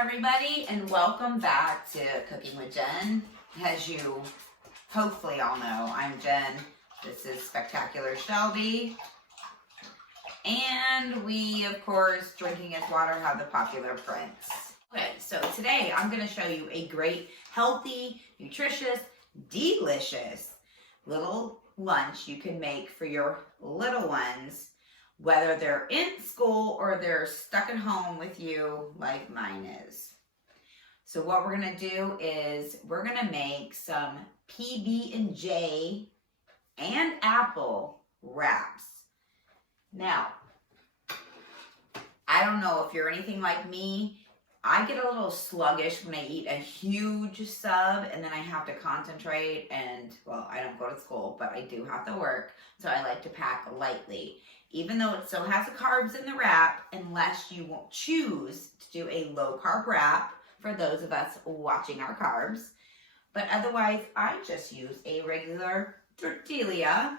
everybody, and welcome back to Cooking with Jen. As you hopefully all know, I'm Jen. This is Spectacular Shelby. And we, of course, Drinking Is Water, have the popular prints. Okay, so today I'm going to show you a great, healthy, nutritious, delicious little lunch you can make for your little ones, whether they're in school or they're stuck at home with you like mine is. So what we're gonna do is we're gonna make some PB&J and apple wraps. Now, I don't know if you're anything like me, I get a little sluggish when I eat a huge sub and then I have to concentrate and, well, I don't go to school, but I do have to work, so I like to pack lightly. Even though it still has the carbs in the wrap, unless you won't choose to do a low-carb wrap for those of us watching our carbs. But otherwise, I just use a regular tortilla.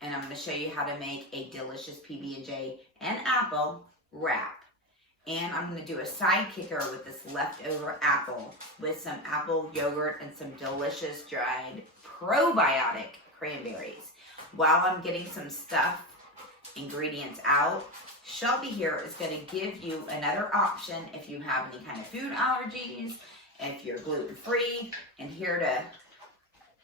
And I'm going to show you how to make a delicious PB&J and apple wrap. And I'm going to do a side kicker with this leftover apple with some apple yogurt and some delicious dried probiotic cranberries. While I'm getting some ingredients out, Shelby here is going to give you another option if you have any kind of food allergies, if you're gluten-free, and here to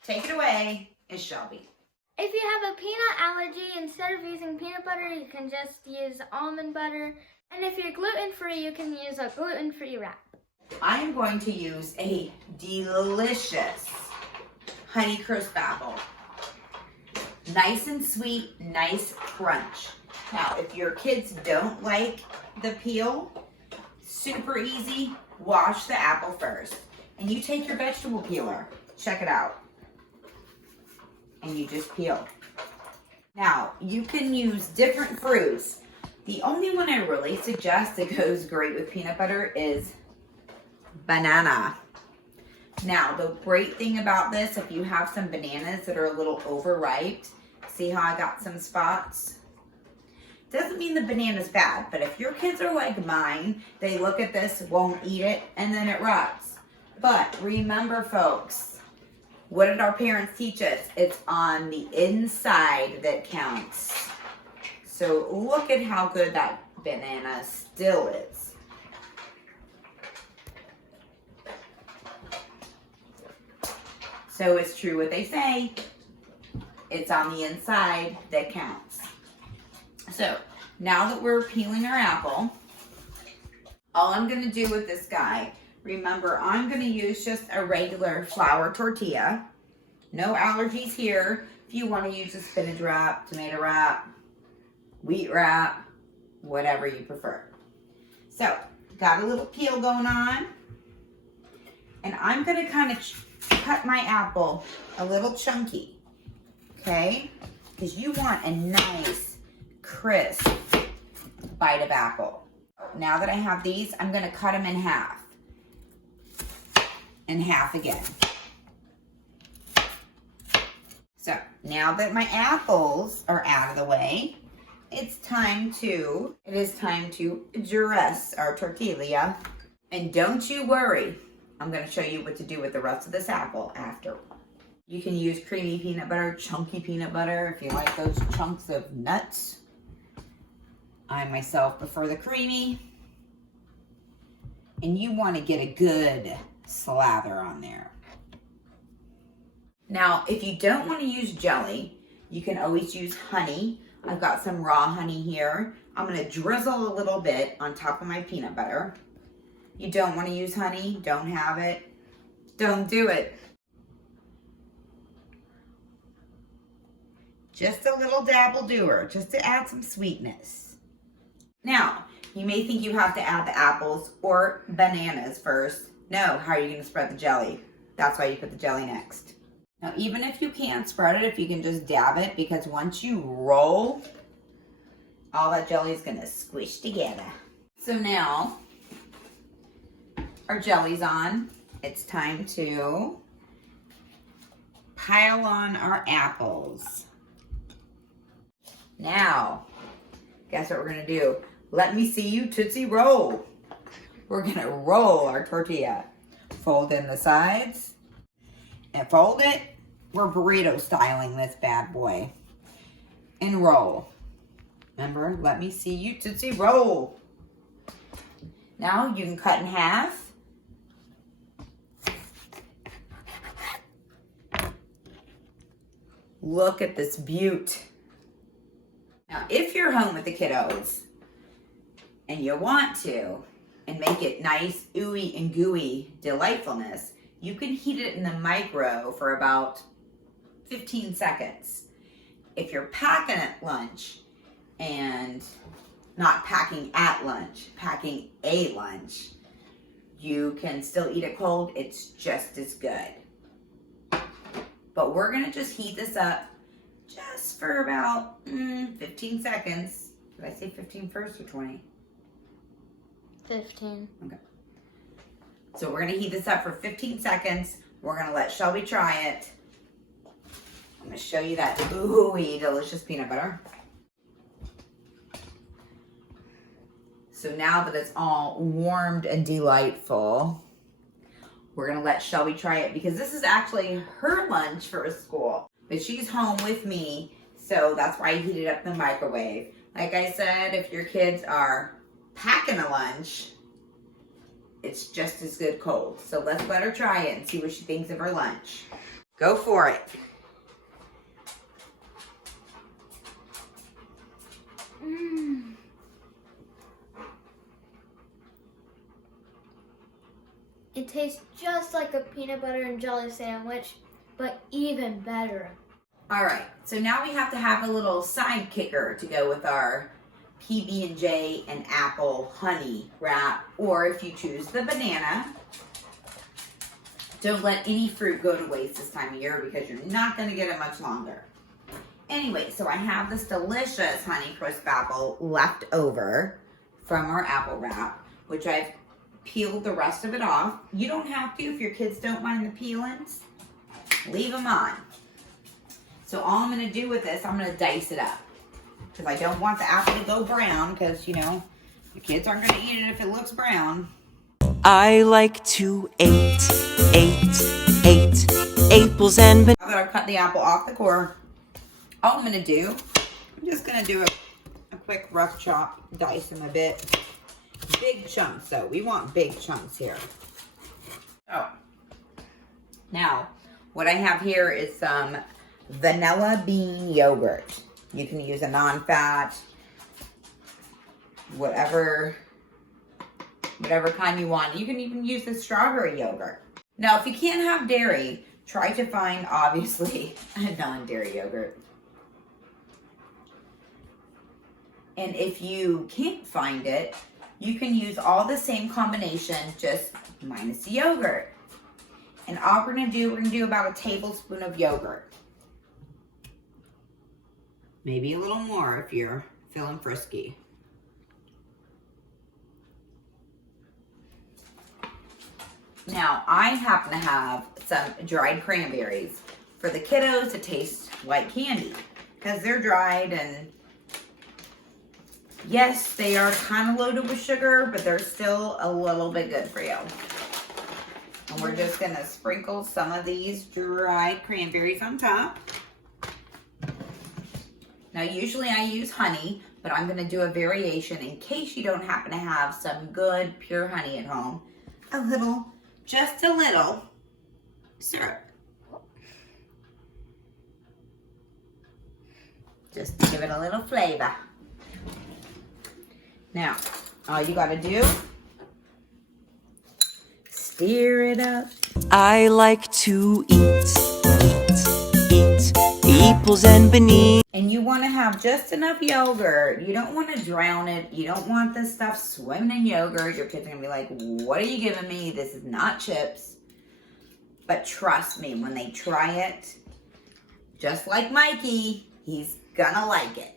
take it away is Shelby. If you have a peanut allergy, instead of using peanut butter, you can just use almond butter. And if you're gluten-free, you can use a gluten-free wrap. I am going to use a delicious Honeycrisp apple. Nice and sweet, nice crunch. Now, if your kids don't like the peel, super easy, wash the apple first. And you take your vegetable peeler, check it out. And you just peel. Now, you can use different fruits. The only one I really suggest that goes great with peanut butter is banana. Now, the great thing about this, if you have some bananas that are a little overripe, see how I got some spots? Doesn't mean the banana's bad, but if your kids are like mine, they look at this, won't eat it, and then it rots. But remember, folks, what did our parents teach us? It's on the inside that counts. So look at how good that banana still is. So it's true what they say. It's on the inside that counts. So now that we're peeling our apple, all I'm going to do with this guy, remember, I'm going to use just a regular flour tortilla. No allergies here. If you want to use a spinach wrap, tomato wrap, wheat wrap, whatever you prefer. So, got a little peel going on. And I'm going to kind of cut my apple a little chunky. Okay? Because you want a nice, crisp bite of apple. Now that I have these, I'm going to cut them in half. And half again. So, now that my apples are out of the way, it is time to dress our tortilla. And don't you worry, I'm going to show you what to do with the rest of this apple after. You can use creamy peanut butter, chunky peanut butter, if you like those chunks of nuts. I myself prefer the creamy. And you want to get a good slather on there. Now, if you don't want to use jelly, you can always use honey. I've got some raw honey here. I'm going to drizzle a little bit on top of my peanut butter. You don't want to use honey, don't have it, don't do it. Just a little dabble doer, just to add some sweetness. Now, you may think you have to add the apples or bananas first. No, how are you going to spread the jelly? That's why you put the jelly next. Now, even if you can't spread it, if you can just dab it, because once you roll, all that jelly is going to squish together. So now, our jelly's on. It's time to pile on our apples. Now, guess what we're going to do? Let me see you Tootsie Roll. we're gonna roll our tortilla. Fold in the sides and fold it. We're burrito styling this bad boy. And roll. Remember, let me see you, Tootsie, roll. Now you can cut in half. Look at this beaut. Now, if you're home with the kiddos and you want to, and make it nice, ooey and gooey delightfulness, you can heat it in the micro for about 15 seconds. If you're packing at lunch and not packing at lunch, packing a lunch, you can still eat it cold. It's just as good. But we're gonna just heat this up just for about 15 seconds. Did I say 15 first or 20? 15. Okay. So we're gonna heat this up for 15 seconds. We're gonna let Shelby try it. I'm gonna show you that ooey delicious peanut butter. So now that it's all warmed and delightful, we're gonna let Shelby try it because this is actually her lunch for school. But she's home with me, so that's why I heat it up in the microwave. Like I said, if your kids are packing a lunch, it's just as good cold. So let's let her try it and see what she thinks of her lunch. Go for it. It tastes just like a peanut butter and jelly sandwich, but even better. All right, so now we have to have a little side kicker to go with our PB&J and apple honey wrap, or if you choose the banana. Don't let any fruit go to waste this time of year because you're not going to get it much longer. Anyway, so I have this delicious Honeycrisp apple left over from our apple wrap, which I've peeled the rest of it off. You don't have to if your kids don't mind the peelings. Leave them on. So all I'm going to do with this, I'm going to dice it up. Because I don't want the apple to go brown because, you know, the kids aren't going to eat it if it looks brown. I like to eat apples and bananas. Now that I've cut the apple off the core, all I'm going to do, I'm just going to do a quick rough chop, dice them a bit. Big chunks though, we want big chunks here. Oh, now what I have here is some vanilla bean yogurt. You can use a non-fat, whatever kind you want. You can even use the strawberry yogurt. Now, if you can't have dairy, try to find, obviously, a non-dairy yogurt. And if you can't find it, you can use all the same combination, just minus the yogurt. And all we're gonna do about a tablespoon of yogurt. Maybe a little more if you're feeling frisky. Now, I happen to have some dried cranberries for the kiddos to taste like candy because they're dried, and yes, they are kind of loaded with sugar, but they're still a little bit good for you. And we're just gonna sprinkle some of these dried cranberries on top. Now, usually I use honey, but I'm gonna do a variation in case you don't happen to have some good pure honey at home. Just a little syrup. Just to give it a little flavor. Now, all you gotta do, stir it up. I like to eat apples and bananas. And you wanna have just enough yogurt. You don't wanna drown it. You don't want this stuff swimming in yogurt. Your kids are gonna be like, what are you giving me? This is not chips. But trust me, when they try it, just like Mikey, he's gonna like it.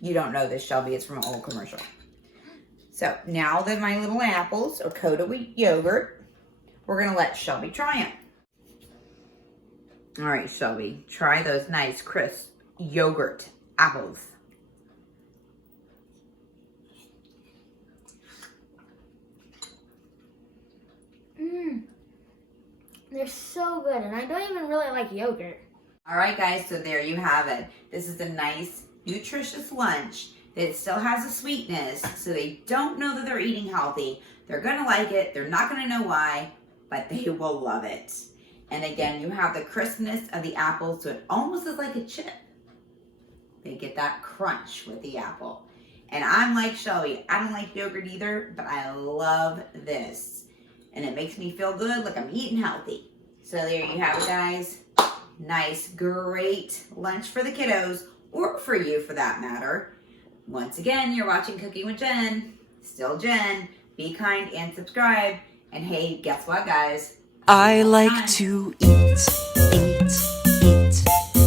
You don't know this, Shelby. It's from an old commercial. So now that my little apples are coated with yogurt, we're gonna let Shelby try them. All right, Shelby, try those nice crisp yogurt apples. They're so good, and I don't even really like yogurt. All right, guys, so there you have it. This is a nice, nutritious lunch that still has a sweetness, so they don't know that they're eating healthy. They're gonna like it. They're not gonna know why, but they will love it. And again, you have the crispness of the apple, so it almost is like a chip. They get that crunch with the apple. And I'm like Shelby, I don't like yogurt either, but I love this. And it makes me feel good, like I'm eating healthy. So there you have it, guys. Nice, great lunch for the kiddos, or for you for that matter. Once again, you're watching Cooking with Jen. Still Jen. Be kind and subscribe. And hey, guess what, guys? I like to eat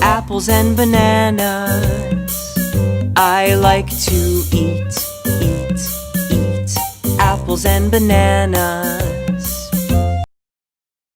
apples and bananas. I like to eat apples and bananas.